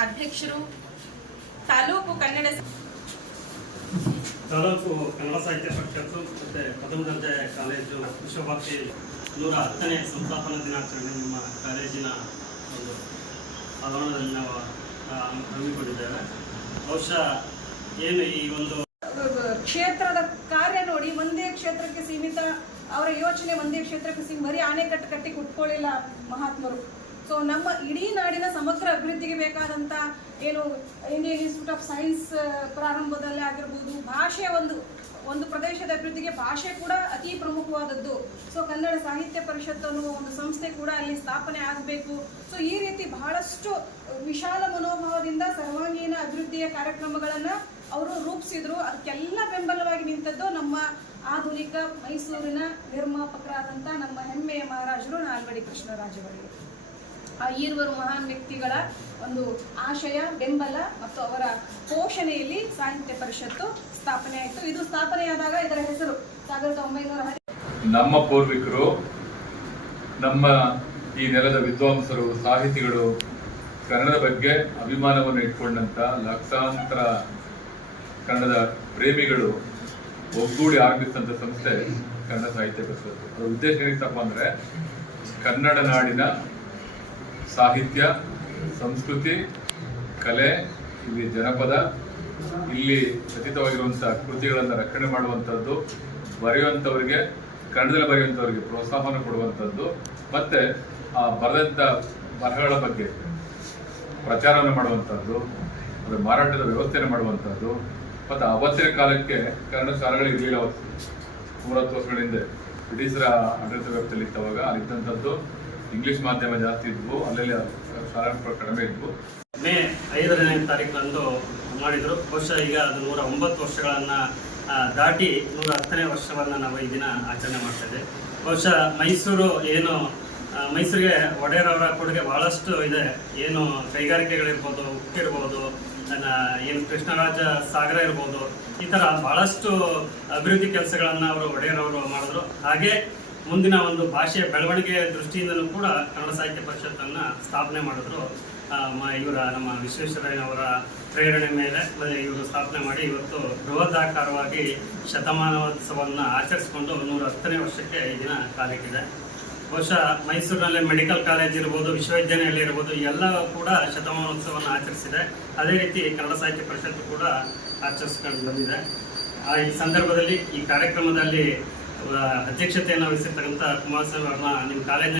ಅಧ್ಯಕ್ಷರು ತಾಲೂಕು ಕನ್ನಡ ತಾಲೂಕು ಕನ್ನಡ ಸಾಹಿತ್ಯ ಪರಿಷತ್ತು ಮತ್ತು ಪ್ರಥಮ ದರ್ಜೆ ಕಾಲೇಜು ವಿಶ್ವಭಾರತಿ ನೂರ ಹತ್ತನೇ ಸಂಸ್ಥಾಪನಾ ದಿನಾಚರಣೆ ನಿಮ್ಮ ಕಾಲೇಜಿನ ಒಂದು ಆವರಣದಲ್ಲಿ ನಾವು ಆ, ಹಮ್ಮಿಕೊಂಡಿದ್ದೇವೆ. ಬಹುಶಃ ಏನು ಈ ಒಂದು ಕ್ಷೇತ್ರದ ಕಾರ್ಯ ನೋಡಿ ಒಂದೇ ಕ್ಷೇತ್ರಕ್ಕೆ ಸೀಮಿತ ಅವರ ಯೋಚನೆ ಒಂದೇ ಕ್ಷೇತ್ರಕ್ಕೆ ಸೀಮಿತ ಬರೀ ಆಣೆಕಟ್ಟು ಕಟ್ಟಿ ಕುಟ್ಕೊಳ್ಳಿಲ್ಲ ಮಹಾತ್ಮರು. ಸೊ ನಮ್ಮ ಇಡೀ ನಾಡಿನ ಸಮಗ್ರ ಅಭಿವೃದ್ಧಿಗೆ ಬೇಕಾದಂತ ಏನು ಇಂಡಿಯನ್ ಇನ್ಸ್ಟಿಟ್ಯೂಟ್ ಆಫ್ ಸೈನ್ಸ್ ಪ್ರಾರಂಭದಲ್ಲೇ ಆಗಿರ್ಬೋದು, ಭಾಷೆ ಒಂದು ಒಂದು ಪ್ರದೇಶದ ಅಭಿವೃದ್ಧಿಗೆ ಭಾಷೆ ಕೂಡ ಅತಿ ಪ್ರಮುಖವಾದದ್ದು. ಸೊ ಕನ್ನಡ ಸಾಹಿತ್ಯ ಪರಿಷತ್ ಅನ್ನುವ ಒಂದು ಸಂಸ್ಥೆ ಕೂಡ ಅಲ್ಲಿ ಸ್ಥಾಪನೆ ಆಗಬೇಕು. ಸೊ ಈ ರೀತಿ ಬಹಳಷ್ಟು ವಿಶಾಲ ಮನೋಭಾವದಿಂದ ಸರ್ವಾಂಗೀಣ ಅಭಿವೃದ್ಧಿಯ ಕಾರ್ಯಕ್ರಮಗಳನ್ನು ಅವರು ರೂಪಿಸಿದ್ರು. ಅದಕ್ಕೆಲ್ಲ ಬೆಂಬಲವಾಗಿ ನಿಂತದ್ದು ನಮ್ಮ ಆಧುನಿಕ ಮೈಸೂರಿನ ನಿರ್ಮಾಪಕರಾದಂಥ ನಮ್ಮ ಹೆಮ್ಮೆಯ ಮಹಾರಾಜರು ನಾಲ್ವಡಿ ಕೃಷ್ಣರಾಜವರಿಗೆ. ಆ ಈರುವರು ಮಹಾನ್ ವ್ಯಕ್ತಿಗಳ ಒಂದು ಆಶಯ, ಬೆಂಬಲ ಮತ್ತು ಅವರ ಪೋಷಣೆಯಲ್ಲಿ ಸಾಹಿತ್ಯ ಪರಿಷತ್ತು ಸ್ಥಾಪನೆ ಆಯಿತು. ಇದು ಸ್ಥಾಪನೆಯಾದಾಗ ಇದರ ಹೆಸರು ಸಾವಿರದ ಒಂಬೈನೂರ ನಮ್ಮ ಪೂರ್ವಿಕರು, ನಮ್ಮ ಈ ನೆಲದ ವಿದ್ವಾಂಸರು, ಸಾಹಿತಿಗಳು ಕನ್ನಡದ ಬಗ್ಗೆ ಅಭಿಮಾನವನ್ನು ಇಟ್ಕೊಂಡಂತ ಲಕ್ಷಾಂತರ ಕನ್ನಡದ ಪ್ರೇಮಿಗಳು ಒಗ್ಗೂಡಿ ಆರಂಭಿಸಿದಂಥ ಸಂಸ್ಥೆ ಕನ್ನಡ ಸಾಹಿತ್ಯ ಪರಿಷತ್ತು. ಅದರ ಉದ್ದೇಶ ಏನಿತ್ತಪ್ಪ ಅಂದ್ರೆ ಕನ್ನಡ ನಾಡಿನ ಸಾಹಿತ್ಯ, ಸಂಸ್ಕೃತಿ, ಕಲೆ, ಇಲ್ಲಿ ಜನಪದ, ಇಲ್ಲಿ ರಚಿತವಾಗಿರುವಂತಹ ಕೃತಿಗಳನ್ನು ರಕ್ಷಣೆ ಮಾಡುವಂಥದ್ದು, ಬರೆಯುವಂಥವರಿಗೆ, ಕನ್ನಡದಲ್ಲಿ ಬರೆಯುವಂಥವರಿಗೆ ಪ್ರೋತ್ಸಾಹವನ್ನು ಕೊಡುವಂಥದ್ದು, ಮತ್ತೆ ಆ ಬರೆದಂಥ ಬರಹಗಳ ಬಗ್ಗೆ ಪ್ರಚಾರವನ್ನು ಮಾಡುವಂಥದ್ದು ಅದು ಮಾರಾಟದ ವ್ಯವಸ್ಥೆಯನ್ನು ಮಾಡುವಂಥದ್ದು, ಮತ್ತು ಅವತ್ತಿನ ಕಾಲಕ್ಕೆ ಕನ್ನಡ ಶಾಲೆಗಳು ಇರಲಿಲ್ಲ ಅವತ್ತು. ಮೂವತ್ತು ವರ್ಷಗಳ ಹಿಂದೆ ಬ್ರಿಟಿಷರ ಆಡಳಿತ ವ್ಯವಸ್ಥೆಯಲ್ಲಿ ಇತ್ತವಾಗ ಅಲ್ಲಿದ್ದಂಥದ್ದು. ಇಂಗ್ಲಿಷ್ ಮಾಧ್ಯಮ ಜಾಸ್ತಿ ಇದ್ವು, ಅಲ್ಲೆಲ್ಲ ಶಾಲೆಗಳು ಕಡಿಮೆ ಇದ್ವು. ಮೇ ಐದನೇ ತಾರೀಕಂದು ಮಾಡಿದ್ರು. ಬಹುಶಃ ಈಗ ಅದು ನೂರ ಒಂಬತ್ತು ವರ್ಷಗಳನ್ನು ದಾಟಿ ನೂರ ಹತ್ತನೇ ವರ್ಷವನ್ನ ನಾವು ಈ ದಿನ ಆಚರಣೆ ಮಾಡ್ತಾ ಇದೆ ಬಹುಶಃ ಮೈಸೂರು ಏನು ಮೈಸೂರಿಗೆ ಒಡೆಯರ್ ಅವರ ಕೊಡುಗೆ ಬಹಳಷ್ಟು ಇದೆ. ಏನು ಕೈಗಾರಿಕೆಗಳಿರ್ಬೋದು, ಉಕ್ಕಿರ್ಬೋದು ಏನು ಕೃಷ್ಣರಾಜ ಸಾಗರ ಇರ್ಬೋದು, ಈ ಥರ ಬಹಳಷ್ಟು ಅಭಿವೃದ್ಧಿ ಕೆಲಸಗಳನ್ನು ಅವರು ಒಡೆಯರವರು ಮಾಡಿದ್ರು. ಹಾಗೆ ಮುಂದಿನ ಒಂದು ಭಾಷೆಯ ಬೆಳವಣಿಗೆ ದೃಷ್ಟಿಯಿಂದಲೂ ಕೂಡ ಕನ್ನಡ ಸಾಹಿತ್ಯ ಪರಿಷತ್ತನ್ನು ಸ್ಥಾಪನೆ ಮಾಡಿದ್ರು. ಇವರ ನಮ್ಮ ವಿಶ್ವೇಶ್ವರಯ್ಯನವರ ಪ್ರೇರಣೆ ಮೇಲೆ ಇವರು ಸ್ಥಾಪನೆ ಮಾಡಿ ಇವತ್ತು ಬೃಹದಾಕಾರವಾಗಿ ಶತಮಾನೋತ್ಸವವನ್ನು ಆಚರಿಸಿಕೊಂಡು ನೂರ ಹತ್ತನೇ ವರ್ಷಕ್ಕೆ ಈ ದಿನ ಕಾಲಿಟ್ಟಿದೆ. ಬಹುಶಃ ಮೈಸೂರಿನಲ್ಲಿ ಮೆಡಿಕಲ್ ಕಾಲೇಜ್ ಇರ್ಬೋದು, ವಿಶ್ವವಿದ್ಯಾನಿಲಯ ಇರ್ಬೋದು, ಎಲ್ಲ ಕೂಡ ಶತಮಾನೋತ್ಸವವನ್ನು ಆಚರಿಸಿದೆ. ಅದೇ ರೀತಿ ಕನ್ನಡ ಸಾಹಿತ್ಯ ಪರಿಷತ್ತು ಕೂಡ ಆಚರಿಸ್ಕೊಂಡು ಬಂದಿದೆ. ಈ ಸಂದರ್ಭದಲ್ಲಿ ಈ ಕಾರ್ಯಕ್ರಮದಲ್ಲಿ ಅಧ್ಯಕ್ಷತೆಯನ್ನು ವಹಿಸಿರ್ತಕ್ಕಂಥ ಕುಮಾರಸ್ವಾಮಿ ಅವ್ರನ್ನ ನಿಮ್ಮ ಕಾಲೇಜಿನ